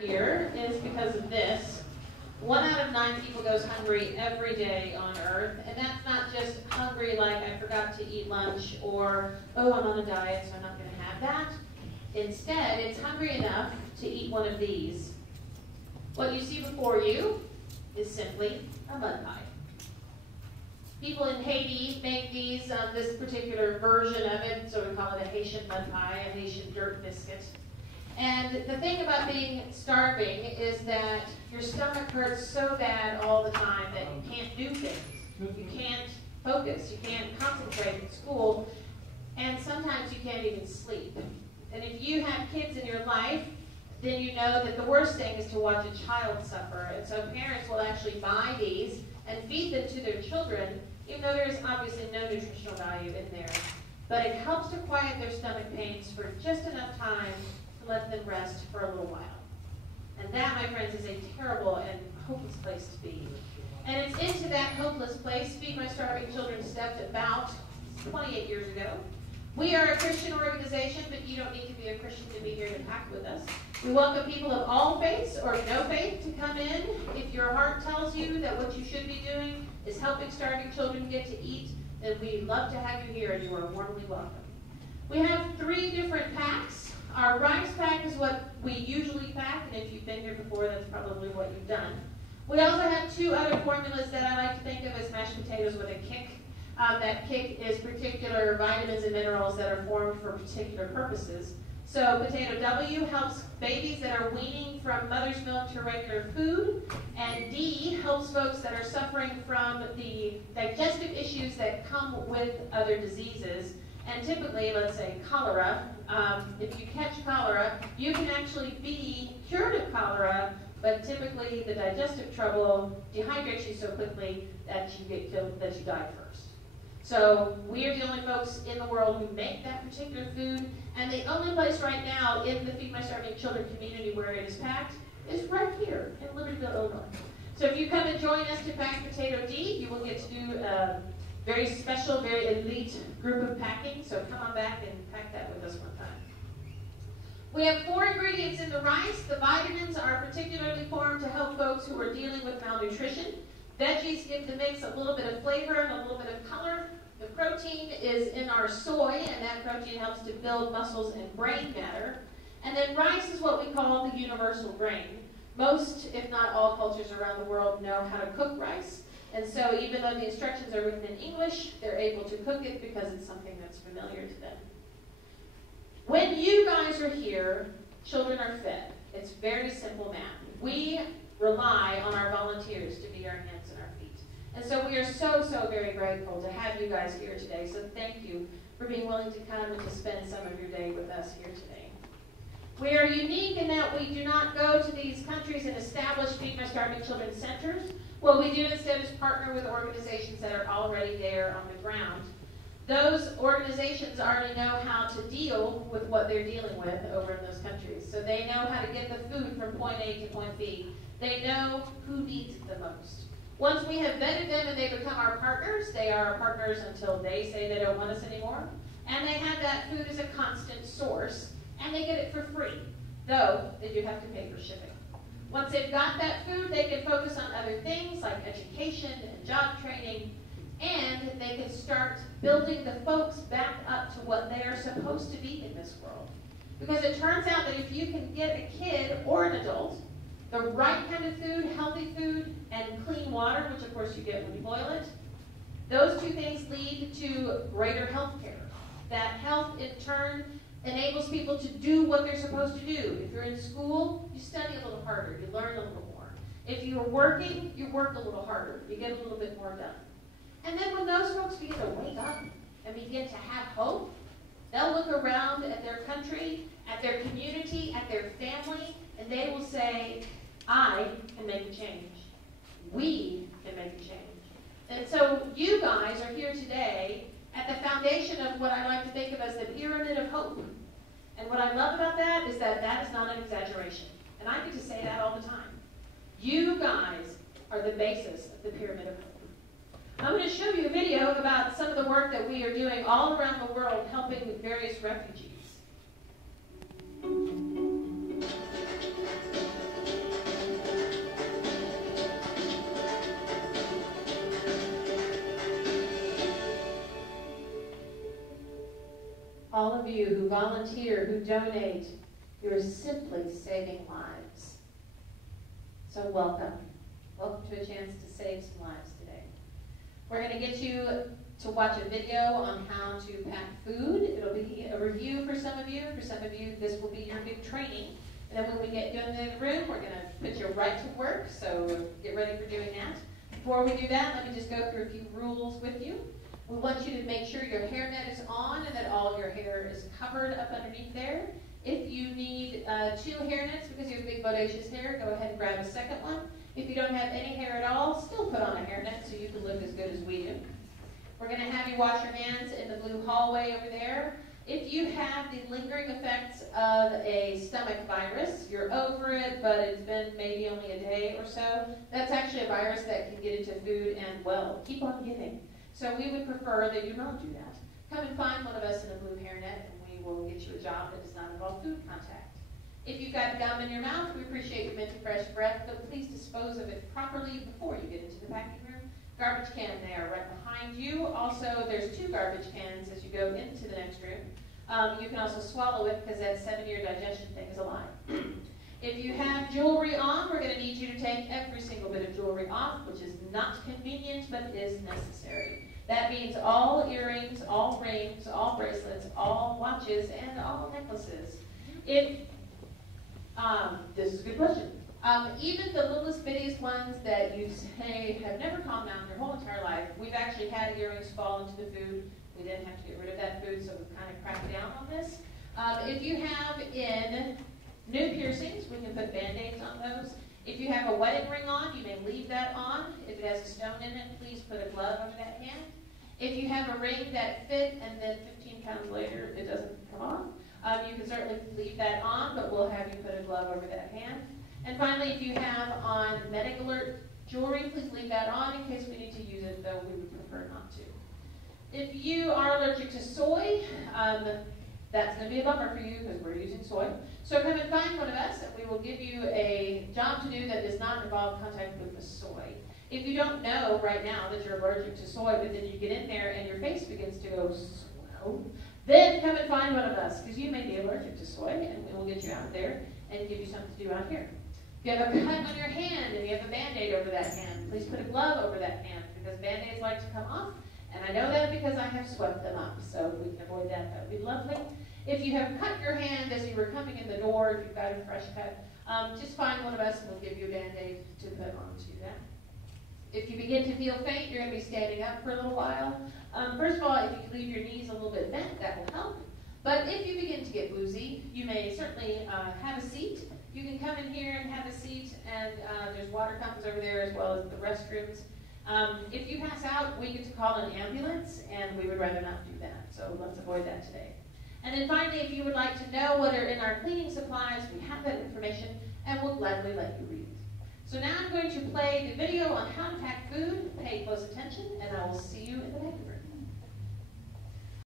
here is because of this. 1 out of 9 people goes hungry every day on Earth, and that's not just hungry like I forgot to eat lunch or, oh, I'm on a diet, so I'm not going to have that. Instead, it's hungry enough to eat one of these. What you see before you is simply a mud pie. People in Haiti make these, this particular version of it, so we call it a Haitian mud pie, a Haitian dirt biscuit. And the thing about being starving is that your stomach hurts so bad all the time that you can't do things. You can't focus, you can't concentrate in school, and sometimes you can't even sleep. And if you have kids in your life, then you know that the worst thing is to watch a child suffer. And so parents will actually buy these and feed them to their children, even though there is obviously no nutritional value in there. But it helps to quiet their stomach pains for just enough time to let them rest for a little while. And that, my friends, is a terrible and hopeless place to be. And it's into that hopeless place Feed My Starving Children stepped about 28 years ago. We are a Christian organization, but you don't need to be a Christian to be here to pack with us. We welcome people of all faiths or no faith to come in. If your heart tells you that what you should be doing is helping starving children get to eat, then we'd love to have you here, and you are warmly welcome. We have 3 different packs. Our rice pack is what we usually pack, and if you've been here before, that's probably what you've done. We also have 2 other formulas that I like to think of as mashed potatoes with a kick. That kick is particular vitamins and minerals that are formed for particular purposes. So Potato W helps babies that are weaning from mother's milk to regular food, and D helps folks that are suffering from the digestive issues that come with other diseases. And typically, let's say cholera, if you catch cholera, you can actually be cured of cholera, but typically the digestive trouble dehydrates you so quickly that you get killed, that you die first. So we are the only folks in the world who make that particular food, and the only place right now in the Feed My Starving Children community where it is packed is right here in Libertyville, Illinois. So if you come and join us to pack Potato D, you will get to do a very special, very elite group of packing, so come on back and pack that with us one time. We have 4 ingredients in the rice. The vitamins are particularly formed to help folks who are dealing with malnutrition. Veggies give the mix a little bit of flavor and a little bit of color. The protein is in our soy, and that protein helps to build muscles and brain matter. And then rice is what we call the universal grain. Most, if not all, cultures around the world know how to cook rice. And so even though the instructions are written in English, they're able to cook it because it's something that's familiar to them. When you guys are here, children are fed. It's very simple math. We rely on our volunteers to be our hands and our feet. And so we are so, so very grateful to have you guys here today. So thank you for being willing to come and to spend some of your day with us here today. We are unique in that we do not go to these countries and establish Feed My Starving Children centers. What we do instead is partner with organizations that are already there on the ground. Those organizations already know how to deal with what they're dealing with over in those countries. So they know how to get the food from point A to point B. They know who needs it the most. Once we have vetted them and they become our partners, they are our partners until they say they don't want us anymore. And they have that food as a constant source, and they get it for free, though they do have to pay for shipping. Once they've got that food, they can focus on other things like education and job training, and they can start building the folks back up to what they are supposed to be in this world. Because it turns out that if you can get a kid or an adult the right kind of food, healthy food, and clean water, which of course you get when you boil it, those 2 things lead to greater health care. That health, in turn, enables people to do what they're supposed to do. If you're in school, you study a little harder, you learn a little more. If you're working, you work a little harder, you get a little bit more done. And then when those folks begin to wake up and begin to have hope, they'll look around at their country, at their community, at their family, and they will say, I can make a change. We can make a change. And so you guys are here today at the foundation of what I like to think of as the pyramid of hope. And what I love about that is that that is not an exaggeration. And I get to say that all the time. You guys are the basis of the pyramid of hope. I'm going to show you a video about some of the work that we are doing all around the world helping various refugees. all of you who volunteer, who donate, you're simply saving lives. So welcome. Welcome to a chance to save some lives today. We're going to get you to watch a video on how to pack food. It'll be a review for some of you. For some of you, this will be your big training. And then when we get you in the room, we're going to put you right to work, so get ready for doing that. Before we do that, let me just go through a few rules with you. We want you to make sure your hairnet is on and that all of your hair is covered up underneath there. If you need 2 hairnets because you have big bodacious hair, go ahead and grab a second one. If you don't have any hair at all, still put on a hairnet so you can look as good as we do. We're going to have you wash your hands in the blue hallway over there. If you have the lingering effects of a stomach virus, you're over it, but it's been maybe only a day or so, that's actually a virus that can get into food and, well, keep on getting. So we would prefer that you not do that. Come and find one of us in a blue hairnet, and we will get you a job that does not involve food contact. If you've got gum in your mouth, we appreciate your minty fresh breath, but please dispose of it properly before you get into the packing room. Garbage can there right behind you. Also, there's 2 garbage cans as you go into the next room. You can also swallow it because that 7-year digestion thing is a lie. If you have jewelry on, we're going to need you to take every single bit of jewelry off, which is not convenient, but is necessary. That means all earrings, all rings, all bracelets, all watches, and all necklaces. This is a good question. Even the littlest bittiest ones that you say have never calmed down your whole entire life, we've actually had earrings fall into the food. We didn't have to get rid of that food, so we've kind of cracked down on this. If you have in new piercings, we can put Band-Aids on those. If you have a wedding ring on, you may leave that on. If it has a stone in it, please put a glove over that hand. If you have a ring that fit and then 15 pounds later it doesn't come off, you can certainly leave that on, but we'll have you put a glove over that hand. And finally, if you have on medic alert jewelry, please leave that on in case we need to use it, though we would prefer not to. If you are allergic to soy, that's going to be a bummer for you because we're using soy. So come and find one of us and we will give you a job to do that does not involve contact with the soy. If you don't know right now that you're allergic to soy, but then you get in there and your face begins to go swell, then come and find one of us because you may be allergic to soy and we will get you out there and give you something to do out here. If you have a cut on your hand and you have a Band-Aid over that hand, please put a glove over that hand because Band-Aids like to come off. And I know that because I have swept them up, so if we can avoid that, that would be lovely. If you have cut your hand as you were coming in the door, if you've got a fresh cut, just find one of us and we'll give you a Band-Aid to put onto that. If you begin to feel faint, you're going to be standing up for a little while. First of all, if you can leave your knees a little bit bent, that will help. But if you begin to get woozy, you may certainly have a seat. You can come in here and have a seat, and there's water fountains over there as well as the restrooms. If you pass out, we get to call an ambulance, and we would rather not do that, so let's avoid that today. And then finally, if you would like to know what are in our cleaning supplies, we have that information, and we'll gladly let you read it. So now I'm going to play the video on how to pack food. Pay close attention, and I will see you in the back room.